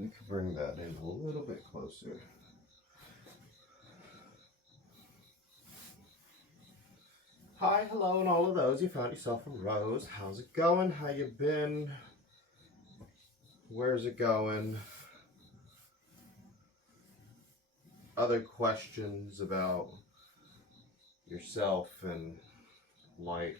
We can bring that in a little bit closer. Hi, hello, and all of those. You found yourself a rose. How's it going? How you been? Where's it going? Other questions about yourself and life?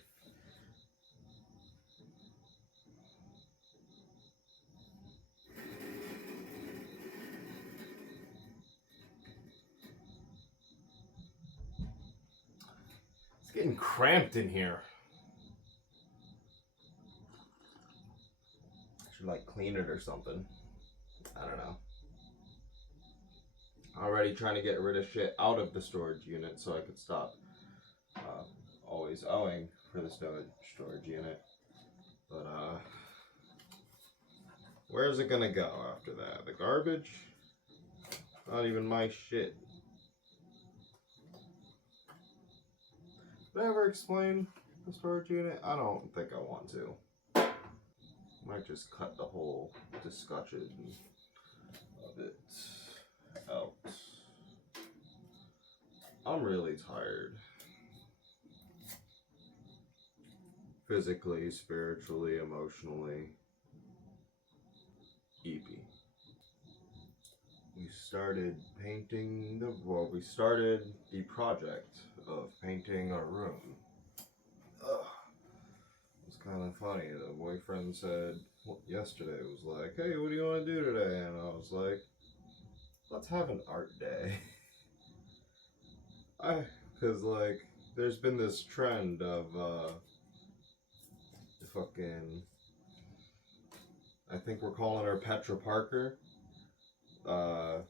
It's getting cramped in here. I should like clean it or something. I don't know. Already trying to get rid of shit out of the storage unit so I could stop always owing for the storage unit. But where's it gonna go after that? The garbage? Not even my shit. Did I ever explain the storage unit? I don't think I want to. Might just cut the whole discussion of it out. I'm really tired. Physically, spiritually, emotionally. EP. We started we started the project of painting our room. Ugh. It's kind of funny. The boyfriend said yesterday, was like, hey, what do you want to do today? And I was like, let's have an art day. Because, like, there's been this trend of, I think we're calling her Petra Parker. A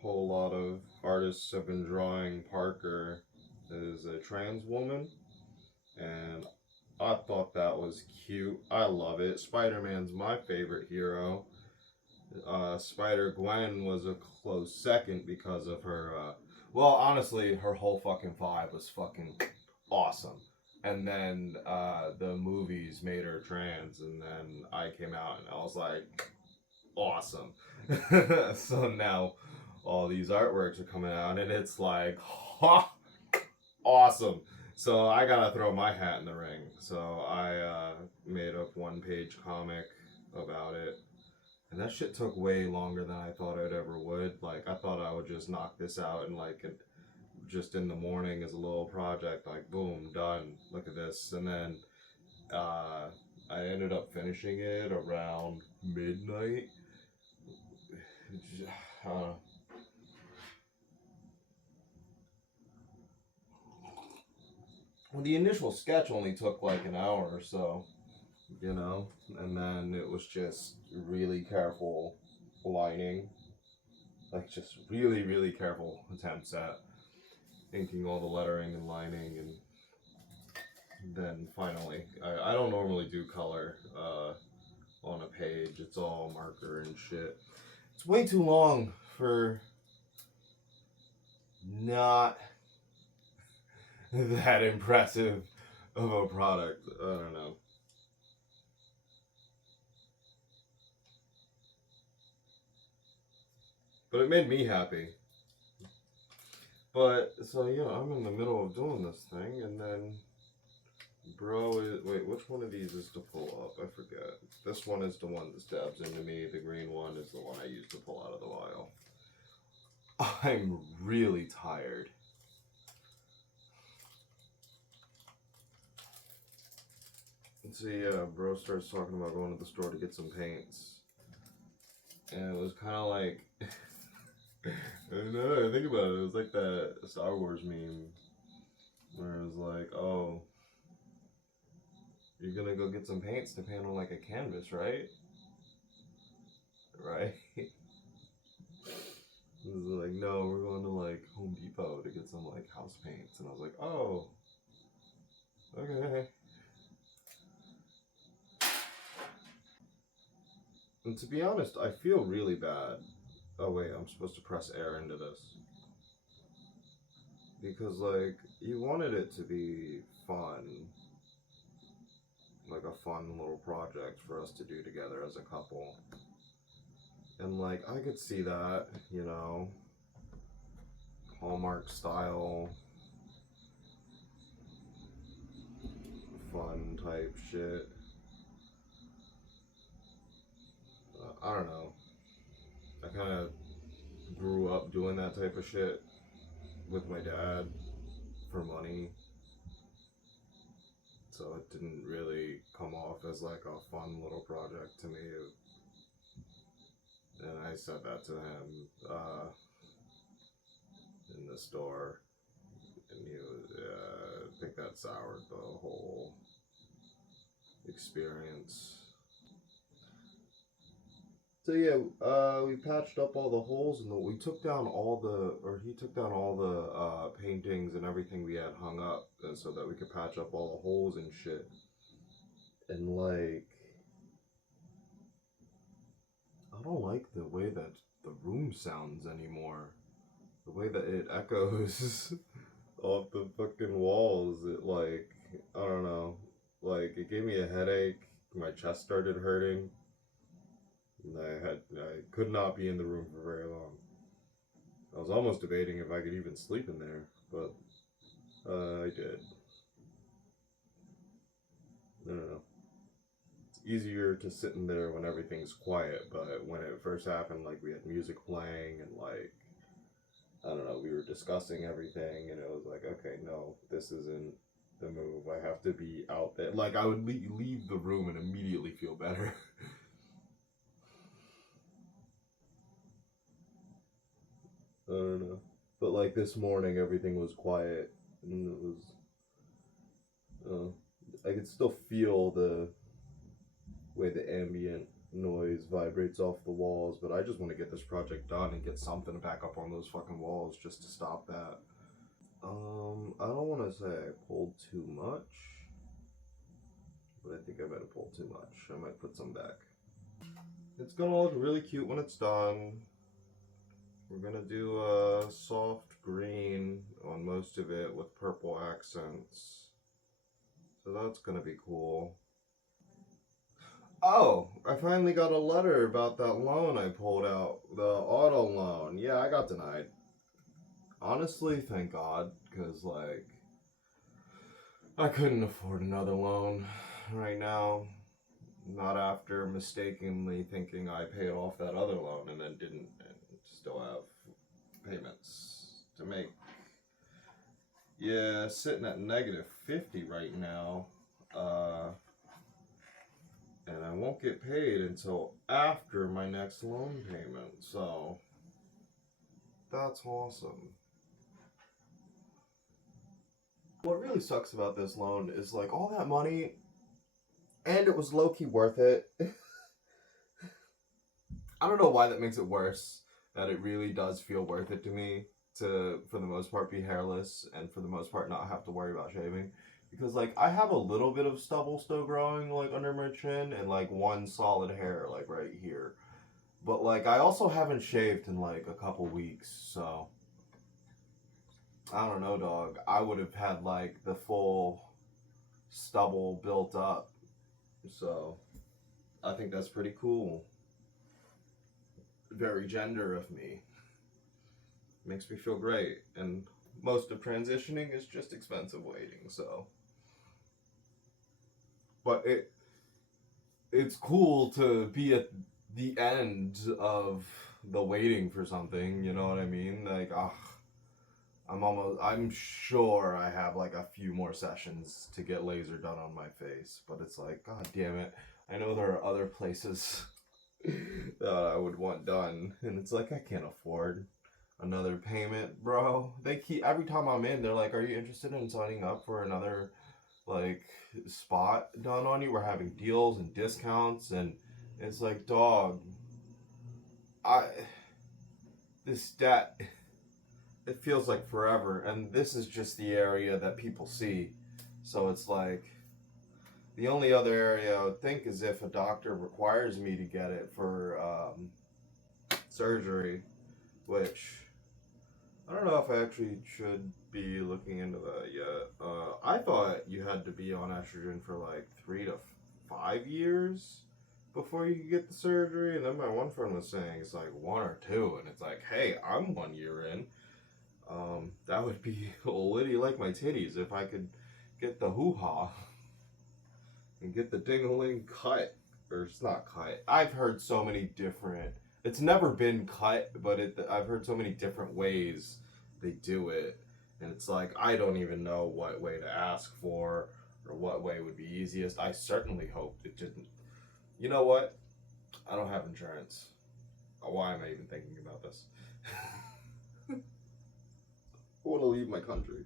whole lot of artists have been drawing Parker as a trans woman, and I thought that was cute. I love it. Spider-Man's my favorite hero. Spider-Gwen was a close second because of her, well, honestly, her whole fucking vibe was fucking awesome. And then the movies made her trans, and then I came out and I was like, awesome. So now all these artworks are coming out, and it's like, ha, awesome. So I gotta throw my hat in the ring. So I made a one-page comic about it. And that shit took way longer than I thought it ever would. Like, I thought I would just knock this out in like just in the morning as a little project. Like, boom, done. Look at this. And then I ended up finishing it around midnight. Well, the initial sketch only took like an hour or so, you know, and then it was just really careful lighting, like just really, really careful attempts at inking all the lettering and lining, and then finally, I don't normally do color on a page. It's all marker and shit. It's way too long for not that impressive of a product. I don't know. But it made me happy. But, so yeah, I'm in the middle of doing this thing, and then bro is, wait, which one of these is to pull up? I forget. This one is the one that stabs into me. The green one is the one I used to pull out of the vial. I'm really tired. So yeah, bro starts talking about going to the store to get some paints. And it was kind of like, I don't know, think about it. It was like that Star Wars meme where it was like, oh, you're gonna go get some paints to paint on like a canvas, right? Right? It was like, no, we're going to like Home Depot to get some like house paints. And I was like, oh, okay. And to be honest, I feel really bad. Oh wait, I'm supposed to press air into this. Because like, you wanted it to be fun. Like a fun little project for us to do together as a couple. And like, I could see that, Hallmark style, fun type shit. I don't know. I kind of grew up doing that type of shit with my dad for money. So it didn't really come off as like a fun little project to me. And I said that to him in the store. And he was, I think that soured the whole experience. So yeah, we patched up all the holes and we took down he took down all the paintings and everything we had hung up, so that we could patch up all the holes and shit. And like, I don't like the way that the room sounds anymore. The way that it echoes off the fucking walls. It like, I don't know. Like, it gave me a headache. My chest started hurting. And I could not be in the room for very long. I was almost debating if I could even sleep in there, but I did. I don't know. It's easier to sit in there when everything's quiet, but when it first happened, like, we had music playing and like, I don't know, we were discussing everything, and it was like, okay, no, this isn't the move. I have to be out there. Like, I would leave the room and immediately feel better. I don't know. But like this morning, everything was quiet, and it was. I could still feel the way the ambient noise vibrates off the walls, but I just want to get this project done and get something back up on those fucking walls just to stop that. I don't want to say I pulled too much, but I think I might have pulled too much. I might put some back. It's gonna look really cute when it's done. We're gonna do a soft green on most of it with purple accents. So that's gonna be cool. Oh, I finally got a letter about that loan I pulled out. The auto loan. Yeah, I got denied. Honestly, thank God, because, like, I couldn't afford another loan right now. Not after mistakenly thinking I paid off that other loan and then didn't, and still have payments to make. Yeah, sitting at negative 50 right now. And I won't get paid until after my next loan payment, so that's awesome. What really sucks about this loan is like all that money, and it was low-key worth it. I don't know why that makes it worse, that it really does feel worth it to me to, for the most part, be hairless and for the most part not have to worry about shaving. Because, like, I have a little bit of stubble still growing, like, under my chin and, like, one solid hair, like, right here. But, like, I also haven't shaved in, like, a couple weeks, so I don't know, dog. I would have had, like, the full stubble built up. So I think that's pretty cool. Very gender of me. Makes me feel great. And most of transitioning is just expensive waiting, so. But it's cool to be at the end of the waiting for something, you know what I mean? Like, I'm sure I have like a few more sessions to get laser done on my face, but it's like, god damn it. I know there are other places that I would want done, and it's like, I can't afford another payment, bro. They keep, every time I'm in, they're like, are you interested in signing up for another, like, spot done on you? We're having deals and discounts, and it's like, dog, this debt, it feels like forever, and this is just the area that people see. So it's like, the only other area I would think is if a doctor requires me to get it for surgery, which I don't know if I actually should be looking into that yet. I thought you had to be on estrogen for like 3 to 5 years before you get the surgery? And then my one friend was saying it's like 1 or 2, and it's like, hey, I'm 1 year in. That would be litty like my titties if I could get the hoo-ha and get the ding-a-ling cut. Or it's not cut. I've heard so many different... It's never been cut, but I've heard so many different ways they do it. And it's like, I don't even know what way to ask for or what way would be easiest. I certainly hope it didn't. You know what? I don't have insurance. Why am I even thinking about this? I want to leave my country.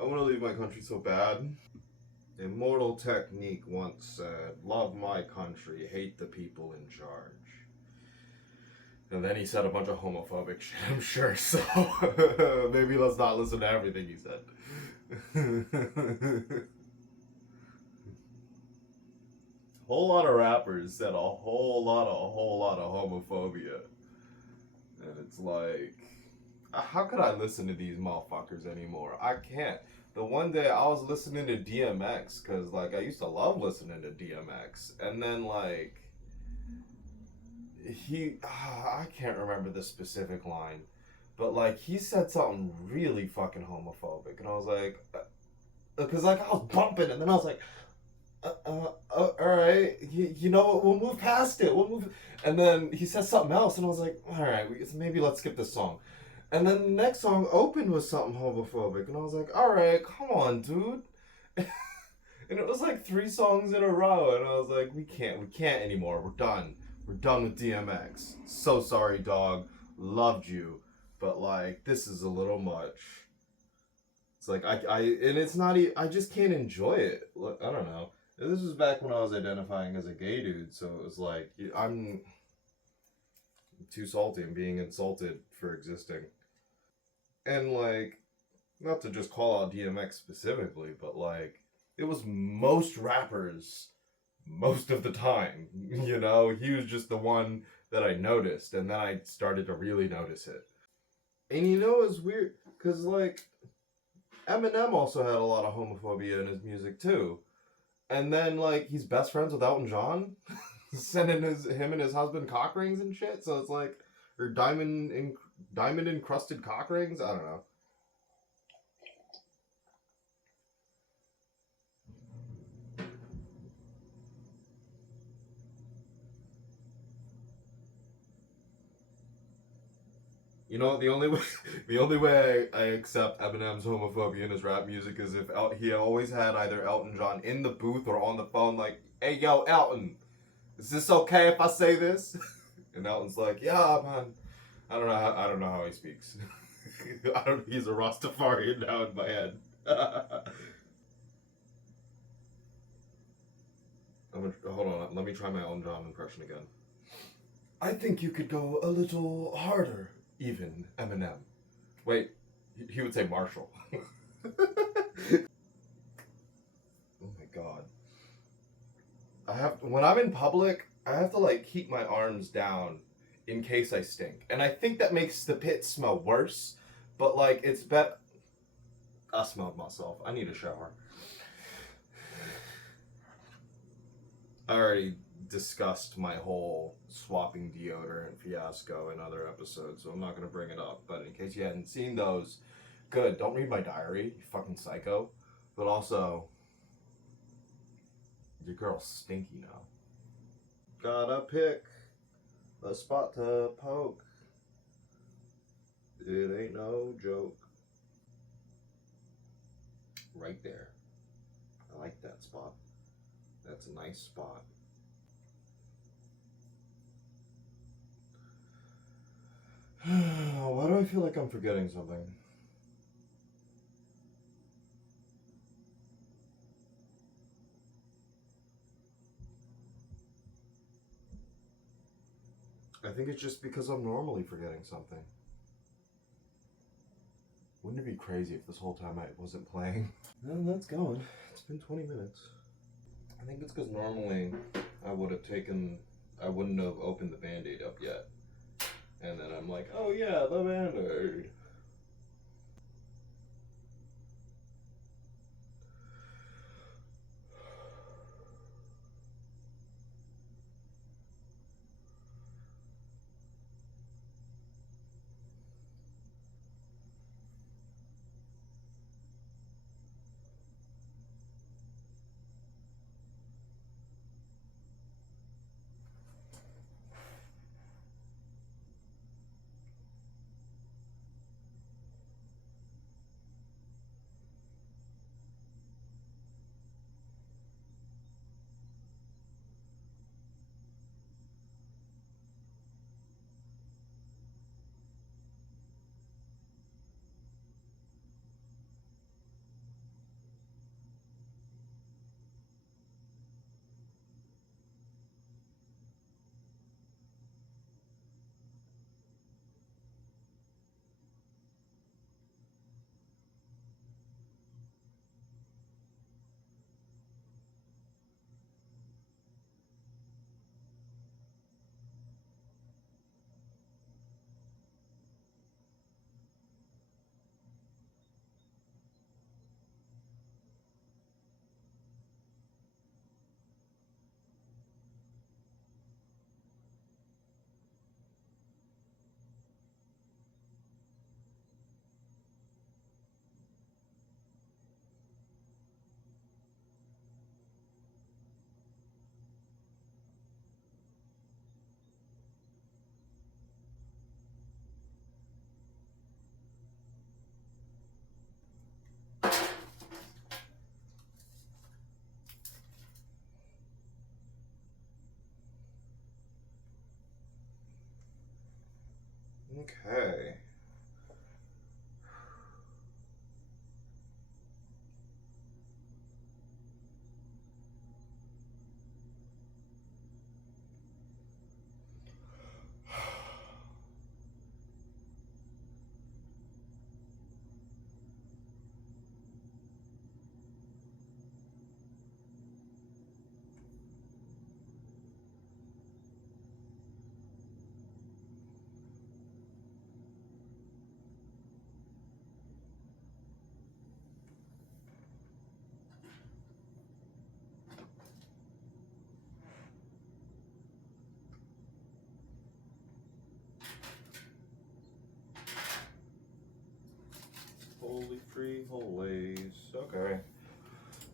I want to leave my country so bad. Immortal Technique once said, love my country, hate the people in charge. And then he said a bunch of homophobic shit, I'm sure, so maybe let's not listen to everything he said. Whole lot of rappers said a whole lot of homophobia. And it's like, how could I listen to these motherfuckers anymore? I can't. The one day I was listening to DMX, because, like, I used to love listening to DMX. And then, like, I can't remember the specific line. But, like, he said something really fucking homophobic. And I was like, because, like, I was bumping, and then I was like, alright, you know what, we'll move past it, and then he says something else, and I was like, alright, maybe let's skip this song. And then the next song opened with something homophobic, and I was like, alright, come on, dude. And it was like 3 songs in a row, and I was like, we can't anymore, we're done with DMX. So sorry, dog, loved you, but like, this is a little much. It's like, and it's not, I just can't enjoy it. I don't know. This was back when I was identifying as a gay dude, so it was like, I'm too salty. I'm being insulted for existing. And, like, not to just call out DMX specifically, but, like, it was most rappers most of the time. You know, he was just the one that I noticed, and then I started to really notice it. And you know, it's weird, because, like, Eminem also had a lot of homophobia in his music, too. And then, like, he's best friends with Elton John, sending him and his husband cock rings and shit. So it's like, or diamond encrusted cock rings. I don't know. You know, the only way I accept Eminem's homophobia in his rap music is if he always had either Elton John in the booth or on the phone, like, "Hey, yo, Elton, is this okay if I say this?" And Elton's like, "Yeah, man." I don't know how he speaks. He's a Rastafarian now in my head. Hold on. Let me try my Elton John impression again. I think you could go a little harder, even Eminem. Wait, he would say Marshall. Oh my god. When I'm in public, I have to like keep my arms down in case I stink, and I think that makes the pit smell worse. But like, it's better. I smelled myself. I need a shower. I already discussed my whole swapping deodorant fiasco in other episodes, so I'm not going to bring it up. But in case you hadn't seen those, good. Don't read my diary, you fucking psycho. But also, your girl's stinky now. Gotta pick a spot to poke. It ain't no joke. Right there. I like that spot. That's a nice spot. Why do I feel like I'm forgetting something? I think it's just because I'm normally forgetting something. Wouldn't it be crazy if this whole time I wasn't playing? No, that's going. It's been 20 minutes. I think it's because normally I wouldn't have opened the Band-Aid up yet. And then I'm like, oh yeah, the Band-Aid. Okay. Holy free holies. Okay.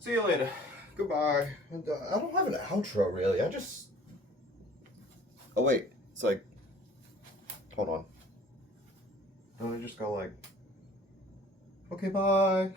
See you later. Goodbye. And I don't have an outro really. I just. Oh wait. It's like. Hold on. No, I just go like. Okay, bye.